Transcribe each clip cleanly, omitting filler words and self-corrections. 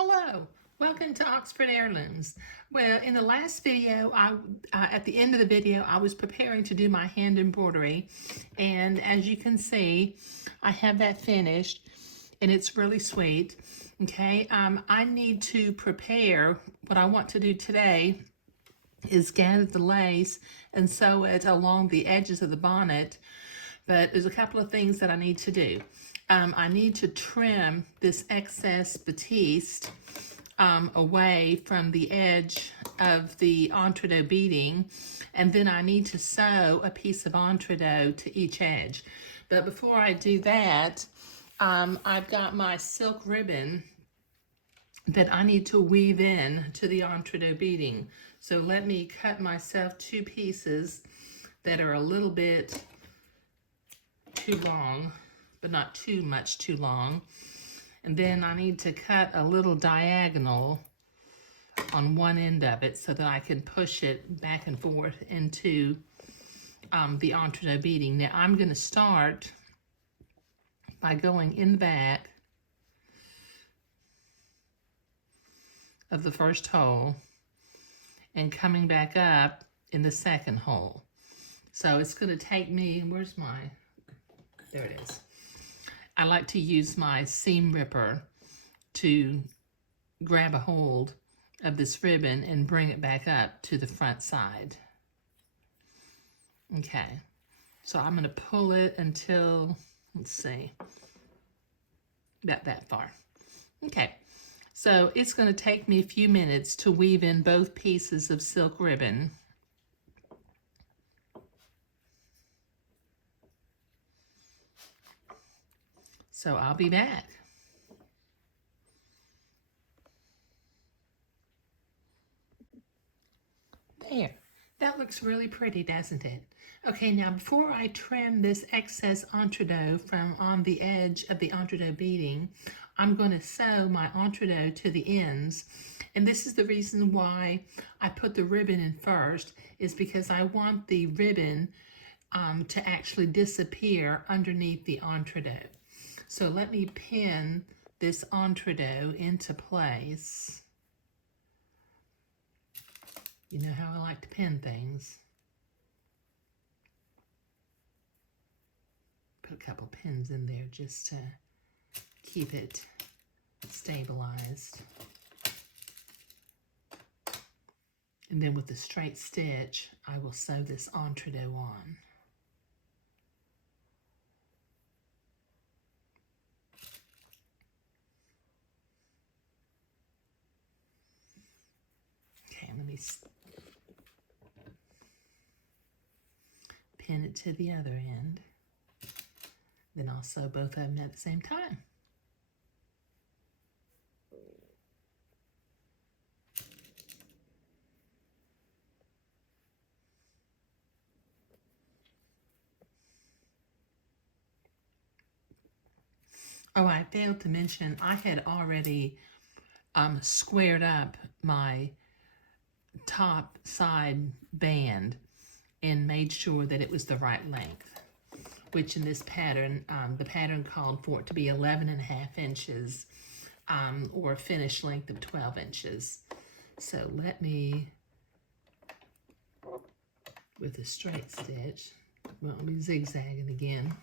Hello, welcome to Oxford Heirlooms. Well, in the last video, at the end of the video, I was preparing to do my hand embroidery, and as you can see, I have that finished, and it's really sweet. Okay, I need to prepare. What I want to do today is gather the lace and sew it along the edges of the bonnet, but there's a couple of things that I need to do. I need to trim this excess batiste away from the edge of the entredot beading, and then I need to sew a piece of entredot to each edge. But before I do that, I've got my silk ribbon that I need to weave in to the entredot beading. So let me cut myself two pieces that are a little bit too long, but not too much too long. And then I need to cut a little diagonal on one end of it so that I can push it back and forth into the entredot beading. Now I'm going to start by going in the back of the first hole and coming back up in the second hole. So it's going to take me, there it is. I like to use my seam ripper to grab a hold of this ribbon and bring it back up to the front side. Okay, so I'm going to pull it until, let's see, about that far. Okay, so it's going to take me a few minutes to weave in both pieces of silk ribbon. So I'll be back. There, that looks really pretty, doesn't it? Okay, now before I trim this excess entredot from on the edge of the entredot beading, I'm going to sew my entredot to the ends. And this is the reason why I put the ribbon in first, is because I want the ribbon to actually disappear underneath the entredot. So let me pin this entredot into place. You know how I like to pin things. Put a couple pins in there just to keep it stabilized. And then with the straight stitch, I will sew this entredot on. Okay, let me pin it to the other end. Then I'll sew both of them at the same time. Oh, I failed to mention, I had already squared up my top side band and made sure that it was the right length, which in this pattern, the pattern called for it to be 11.5 inches or a finished length of 12 inches. So let me, with a straight stitch, well, let me zigzag it again.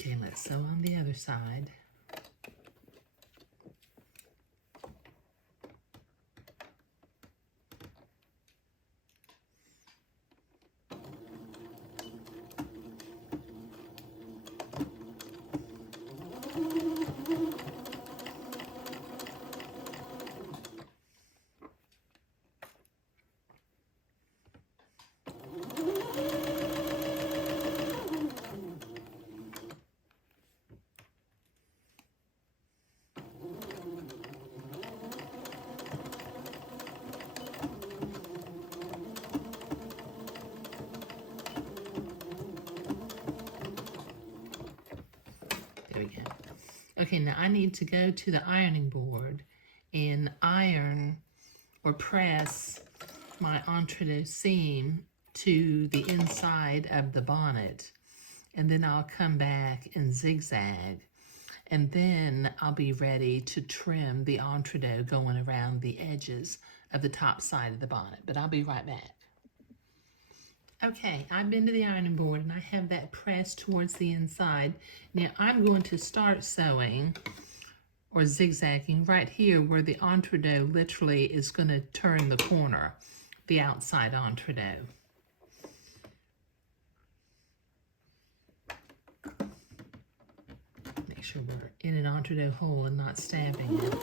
Okay, let's sew on the other side. Okay, now I need to go to the ironing board and iron or press my entre-deux seam to the inside of the bonnet, and then I'll come back and zigzag, and then I'll be ready to trim the entre-deux going around the edges of the top side of the bonnet, but I'll be right back. Okay, I've been to the ironing board and I have that pressed towards the inside. Now I'm going to start sewing or zigzagging right here where the entre-deux literally is going to turn the corner, the outside entre-deux. Make sure we're in an entre-deux hole and not stabbing it.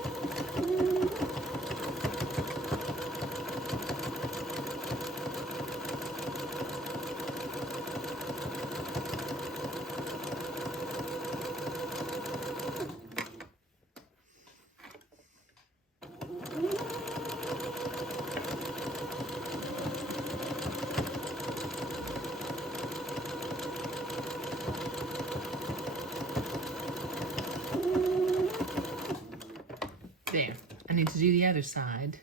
There, I need to do the other side.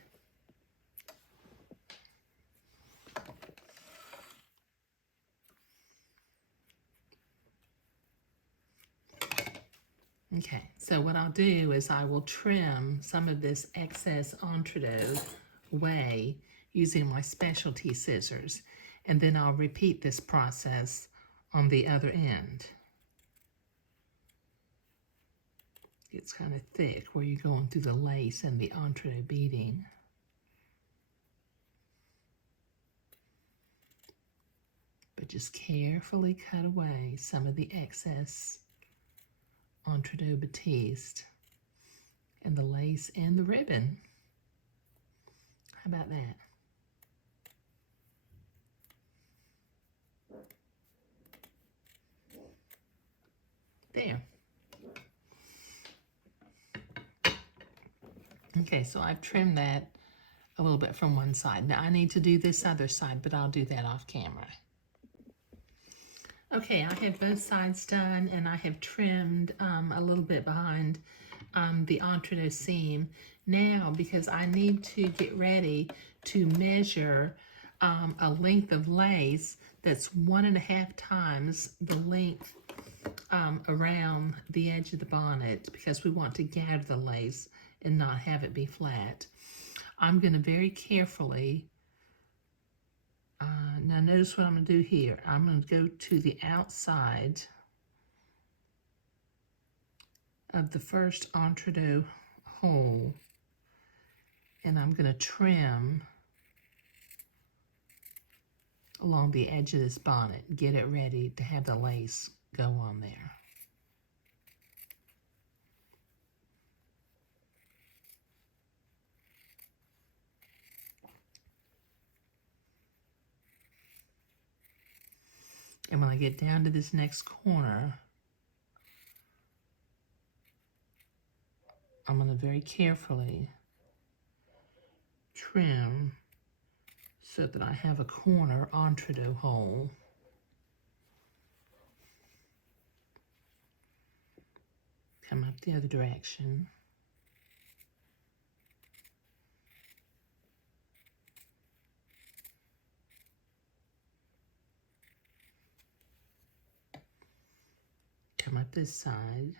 Okay, so what I'll do is I will trim some of this excess entre-deux away using my specialty scissors, and then I'll repeat this process on the other end. It's kind of thick where you're going through the lace and the entre-deux beading. But just carefully cut away some of the excess entre-deux batiste and the lace and the ribbon. How about that? There. Okay, so I've trimmed that a little bit from one side. Now I need to do this other side, but I'll do that off camera. Okay, I have both sides done, and I have trimmed a little bit behind the entre-deux seam. Now, because I need to get ready to measure a length of lace that's 1.5 times the length around the edge of the bonnet, because we want to gather the lace and not have it be flat. I'm going to very carefully, now notice what I'm going to do here. I'm going to go to the outside of the first entre-deux hole, and I'm going to trim along the edge of this bonnet, get it ready to have the lace go on there. And when I get down to this next corner, I'm going to very carefully trim so that I have a corner entre-deux hole. Come up the other direction. Come up this side.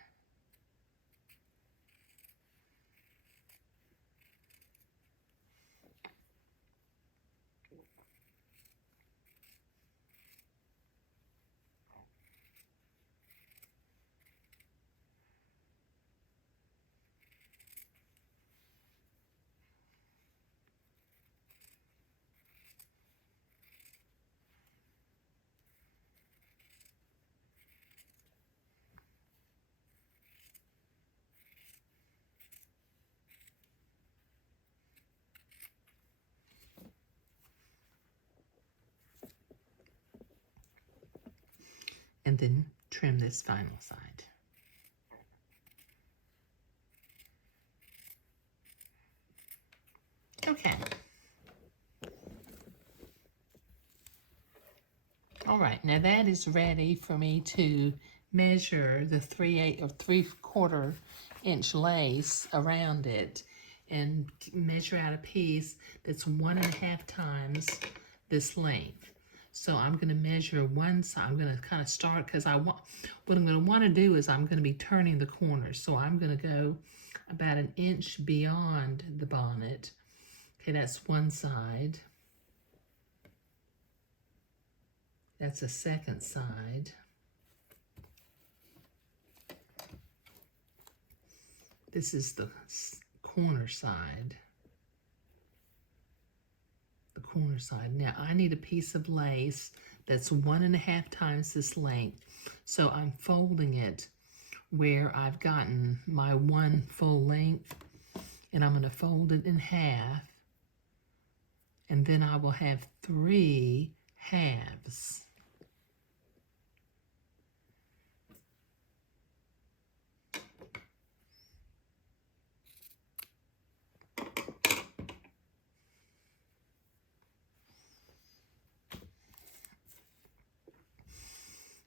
And then trim this final side. Okay. All right, now that is ready for me to measure the 3/8 or 3/4 1/4 inch lace around it and measure out a piece that's 1.5 times this length. So I'm going to measure one side. I'm going to kind of start because what I'm going to want to do is I'm going to be turning the corners. So I'm going to go about 1 inch beyond the bonnet. Okay, that's one side. That's a second side. This is the corner side. The corner side. Now I need a piece of lace that's 1.5 times this length. So I'm folding it where I've gotten my one full length, and I'm going to fold it in half, and then I will have 3 halves.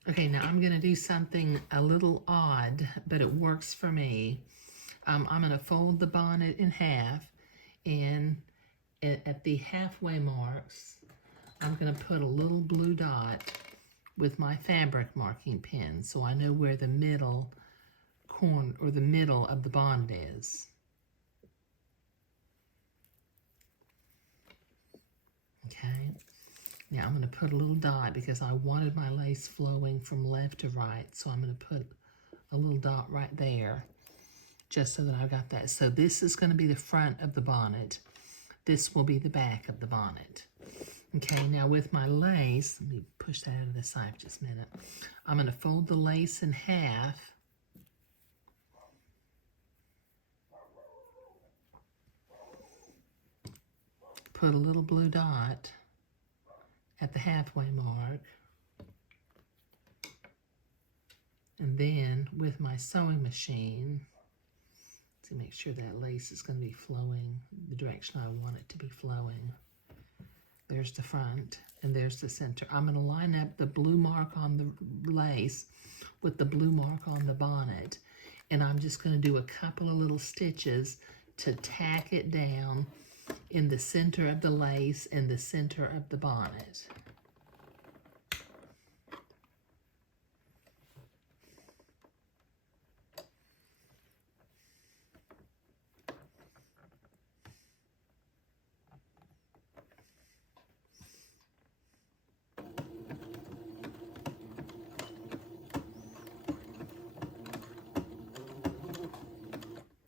Okay, now I'm going to do something a little odd, but it works for me. I'm going to fold the bonnet in half, and at the halfway marks, I'm going to put a little blue dot with my fabric marking pen so I know where the middle corner or the middle of the bonnet is. Okay. Now I'm going to put a little dot because I wanted my lace flowing from left to right. So I'm going to put a little dot right there just so that I've got that. So this is going to be the front of the bonnet. This will be the back of the bonnet. Okay, now with my lace, let me push that out of the side for just a minute. I'm going to fold the lace in half. Put a little blue dot at the halfway mark, and then with my sewing machine, to make sure that lace is going to be flowing the direction I want it to be flowing. There's the front, and there's the center. I'm going to line up the blue mark on the lace with the blue mark on the bonnet, and I'm just going to do a couple of little stitches to tack it down in the center of the lace and the center of the bonnet.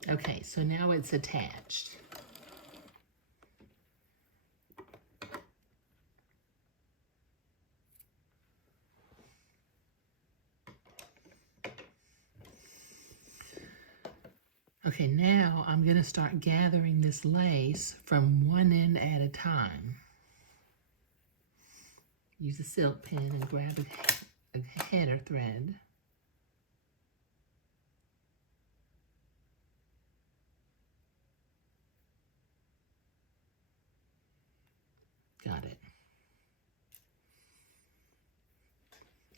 Okay, so now it's attached. Okay, now I'm going to start gathering this lace from one end at a time. Use a silk pin and grab a header thread. Got it.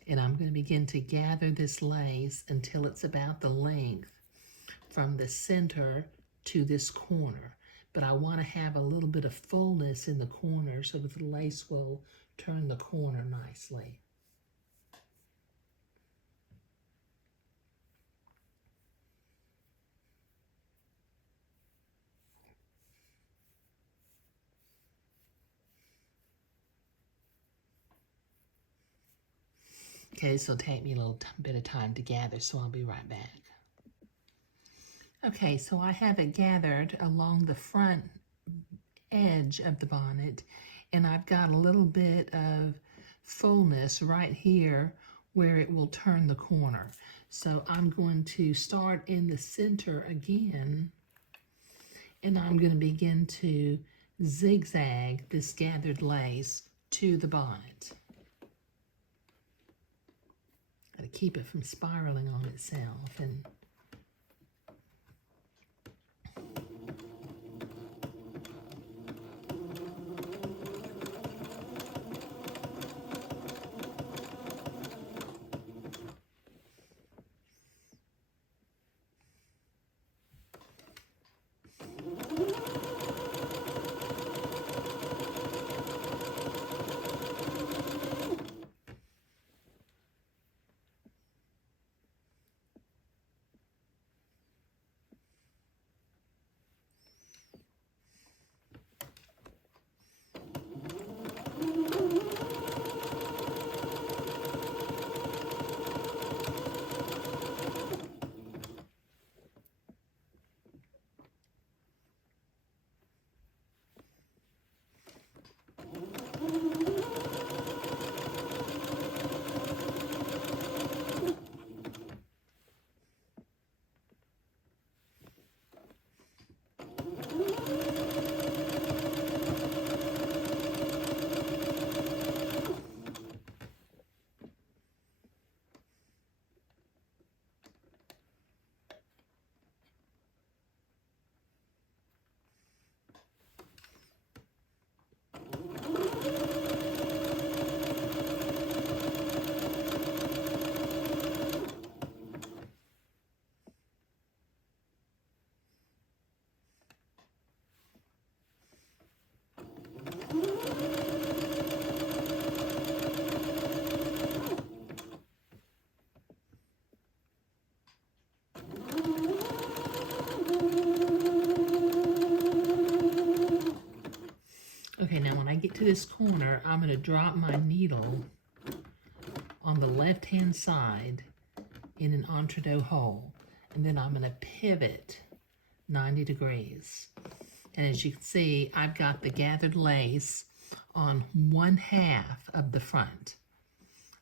And I'm going to begin to gather this lace until it's about the length from the center to this corner. But I want to have a little bit of fullness in the corner so that the lace will turn the corner nicely. Okay, this will take me a little bit of time to gather, so I'll be right back. Okay, so I have it gathered along the front edge of the bonnet, and I've got a little bit of fullness right here where it will turn the corner. So I'm going to start in the center again, and I'm going to begin to zigzag this gathered lace to the bonnet. Got to keep it from spiraling on itself. And to this corner, I'm going to drop my needle on the left-hand side in an entrecôte hole, and then I'm going to pivot 90 degrees. And as you can see, I've got the gathered lace on 1/2 of the front.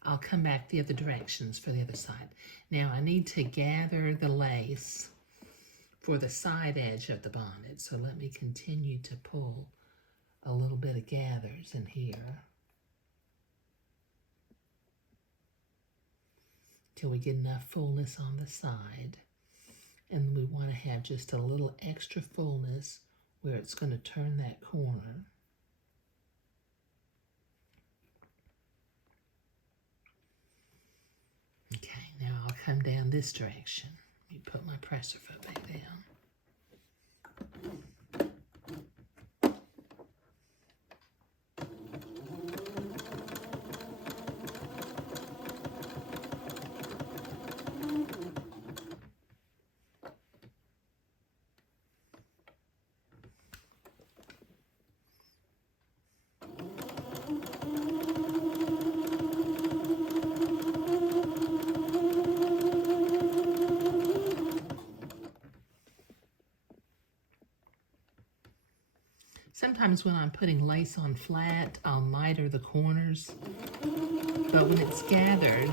I'll come back the other directions for the other side. Now I need to gather the lace for the side edge of the bonnet, so let me continue to pull a little bit of gathers in here till we get enough fullness on the side. And we want to have just a little extra fullness where it's going to turn that corner. Okay, now I'll come down this direction. Let me put my presser foot back down. Sometimes when I'm putting lace on flat, I'll miter the corners, but when it's gathered,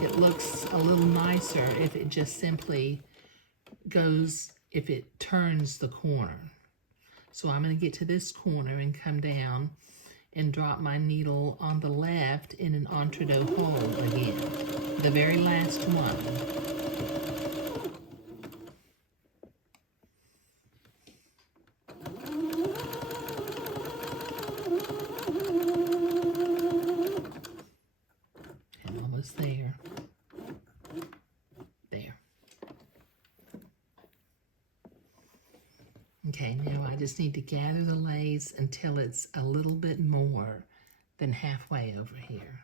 it looks a little nicer if it just simply goes, if it turns the corner. So I'm going to get to this corner and come down and drop my needle on the left in an entrecôte hole again, the very last one. There. Okay, now I just need to gather the lace until it's a little bit more than halfway over here.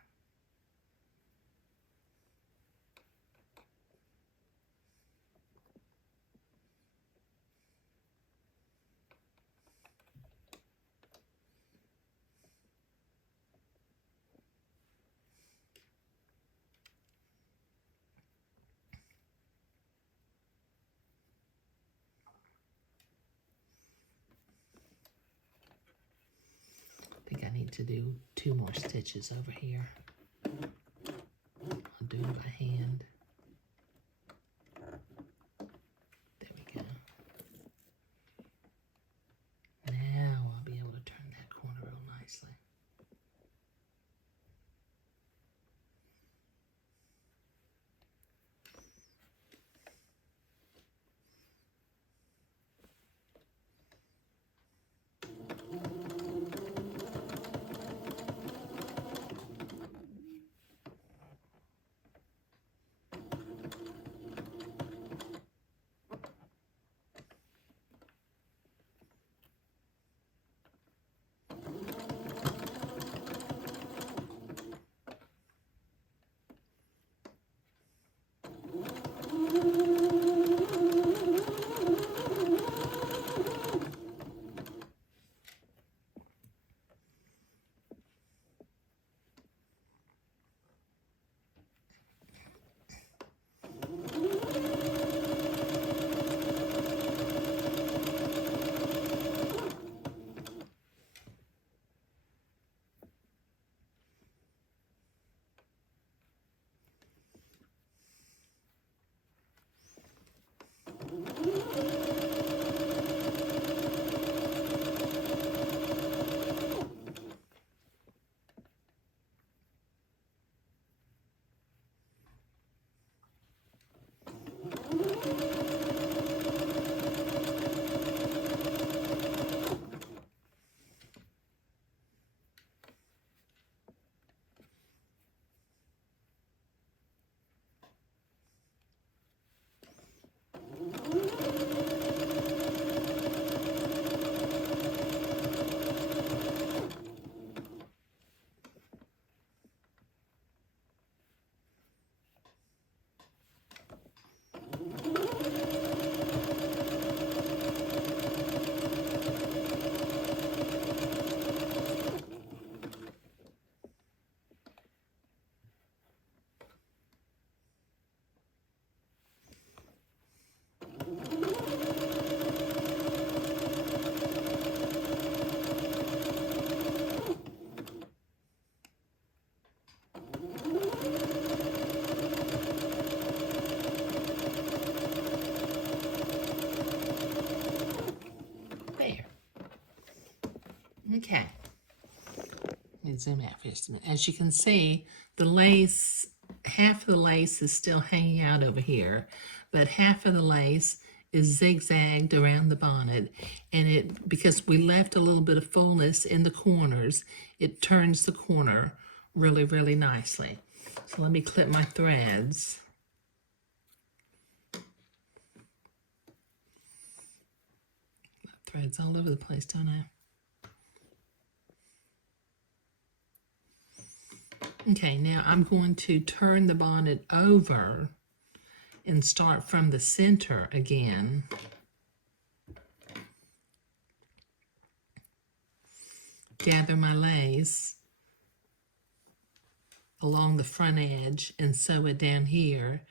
I think I need to do 2 more stitches over here. I'll do it by hand. There we go. Now I'll be able to turn that corner real nicely. Okay. Let me zoom out for just a minute. As you can see, the lace, half of the lace is still hanging out over here, but half of the lace is zigzagged around the bonnet, and it, because we left a little bit of fullness in the corners, it turns the corner really, really nicely. So let me clip my threads. Threads all over the place, don't I? Okay, now I'm going to turn the bonnet over and start from the center again. Gather my lace along the front edge and sew it down here.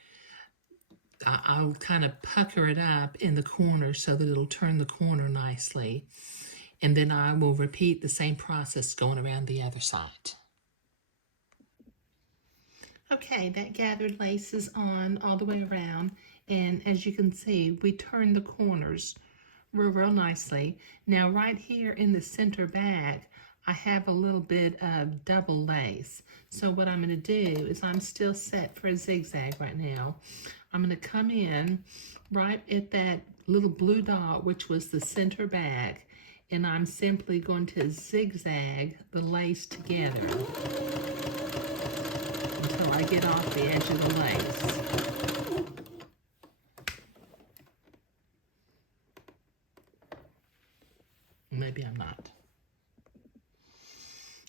I'll kind of pucker it up in the corner so that it'll turn the corner nicely. And then I will repeat the same process going around the other side. Okay, that gathered lace is on all the way around, and as you can see, we turn the corners real nicely. Now right here in the center back, I have a little bit of double lace. So what I'm going to do is, I'm still set for a zigzag right now. I'm going to come in right at that little blue dot, which was the center back, and I'm simply going to zigzag the lace together until I get off the edge of the lace. Maybe I'm not.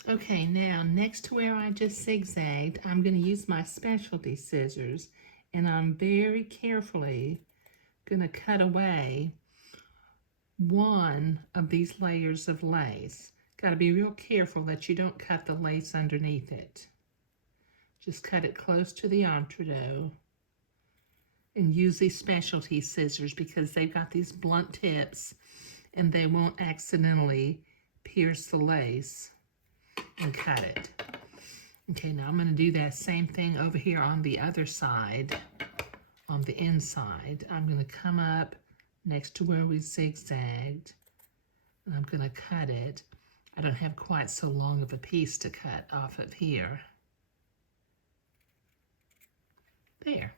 Okay, now next to where I just zigzagged, I'm going to use my specialty scissors, and I'm very carefully going to cut away one of these layers of lace. Got to be real careful that you don't cut the lace underneath it. Just cut it close to the entredot, and use these specialty scissors because they've got these blunt tips and they won't accidentally pierce the lace and cut it. Okay, now I'm going to do that same thing over here on the other side, on the inside. I'm going to come up next to where we zigzagged, and I'm going to cut it. I don't have quite so long of a piece to cut off of here. There.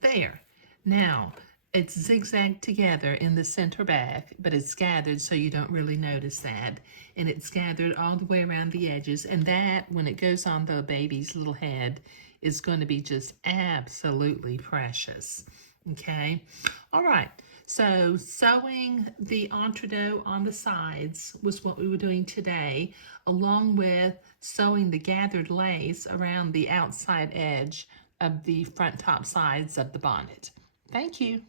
There. Now, it's zigzagged together in the center back, but it's gathered so you don't really notice that. And it's gathered all the way around the edges, and that, when it goes on the baby's little head, is going to be just absolutely precious. Okay? All right. So sewing the entredot on the sides was what we were doing today, along with sewing the gathered lace around the outside edge of the front top sides of the bonnet. Thank you.